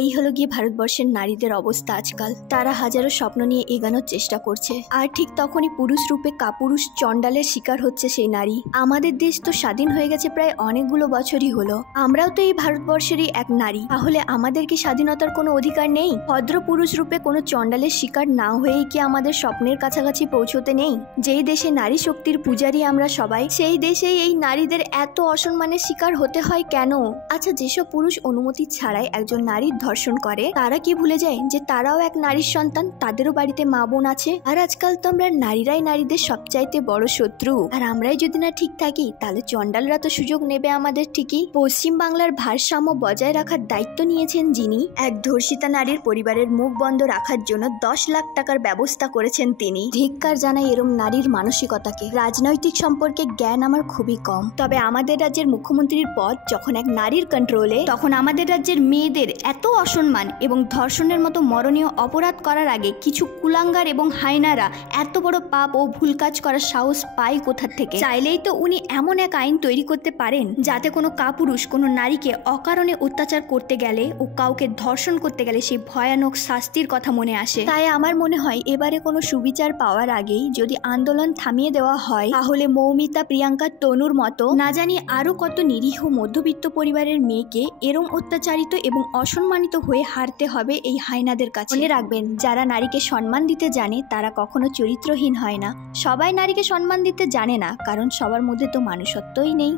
এই হলো গিয়ে ভারতবর্ষের নারীদের অবস্থা আজকাল। তারা হাজারো স্বপ্ন নিয়ে এগানোর চেষ্টা করছে, আর ঠিক তখনই পুরুষ রূপে কাপুরুষ চণ্ডালের শিকার হচ্ছে সেই নারী। আমাদের দেশ তো স্বাধীন হয়ে গেছে প্রায় অনেকগুলো বছরই হলো, আমরাও তো এই ভারতবর্ষেরই এক নারী। তাহলে আমাদের কি স্বাধীনতার কোনো অধিকার নেই? ভদ্র পুরুষ রূপে কোনো চণ্ডালের শিকার না হয়েই কি আমাদের স্বপ্নের কাছাকাছি পৌঁছতে নেই? যেই দেশে নারী শক্তির পূজারী আমরা সবাই, সেই দেশেই এই নারীদের এত অসম্মানের শিকার হতে হয় কেন? আচ্ছা, যেসব পুরুষ অনুমতি ছাড়াই একজন নারীর ধর্ষণ করে, তারা কি ভুলে যায় যে তারাও এক নারীর সন্তান, তাদেরও বাড়িতে মা বোন আছে? আর আজকাল তো আমরা নারীরাই নারীদের সবচাইতে বড় শত্রু, আর আমরাই যদি না ঠিক থাকি তাহলে চণ্ডালরা তো সুযোগ নেবে আমাদের ঠিকই। পশ্চিম বাংলার ভারসাম্য বজায় রাখার দায়িত্ব নিয়েছেন যিনি, এক ধর্ষিতা নারীর পরিবারের মুখ বন্ধ রাখার জন্য 10 লাখ টাকার ব্যবস্থা করেছেন তিনি। ধিক্কার জানাই এরম নারীর মানসিকতাকে। রাজনৈতিক সম্পর্কে জ্ঞান আমার খুবই কম, তবে আমাদের রাজ্যের মুখ্যমন্ত্রীর পদ যখন এক নারীর কন্ট্রোলে, তখন আমাদের রাজ্যের মেয়েদের এত অসম্মান এবং ধর্ষণের মতো মরণীয় অপরাধ করার আগে কিছু কুলাঙ্গার এবং হায়নারা এত বড় পাপ ও ভুল কাজ করার সাহস পায় কোথা থেকে? চাইলেই তো উনি এমন এক আইন তৈরি করতে পারেন যাতে কোনো কাপুরুষ কোনো নারীকে অকারণে অত্যাচার করতে গেলে ও কাউকে ধর্ষণ করতে গেলে সেই ভয়ানক শাস্তির কথা মনে আসে। তাই আমার মনে হয় এবারে কোনো সুবিচার পাওয়ার আগেই যদি আন্দোলন থামিয়ে দেওয়া হয়, তাহলে মৌমিতা, প্রিয়াঙ্কা, তনুর মতো না জানি আরো কত নিরীহ মধ্যবিত্ত পরিবারের মেয়েকে এরম অত্যাচারিত এবং অসম্মানিত হয়ে হারতে হবে এই হায়নাদের কাছে। মনে রাখবেন, যারা নারীকে সম্মান দিতে জানে তারা কখনো চরিত্রহীন হয় না। সবাই নারীকে সম্মান দিতে জানে না, কারণ সবার মধ্যে তো মানুষত্বই নেই।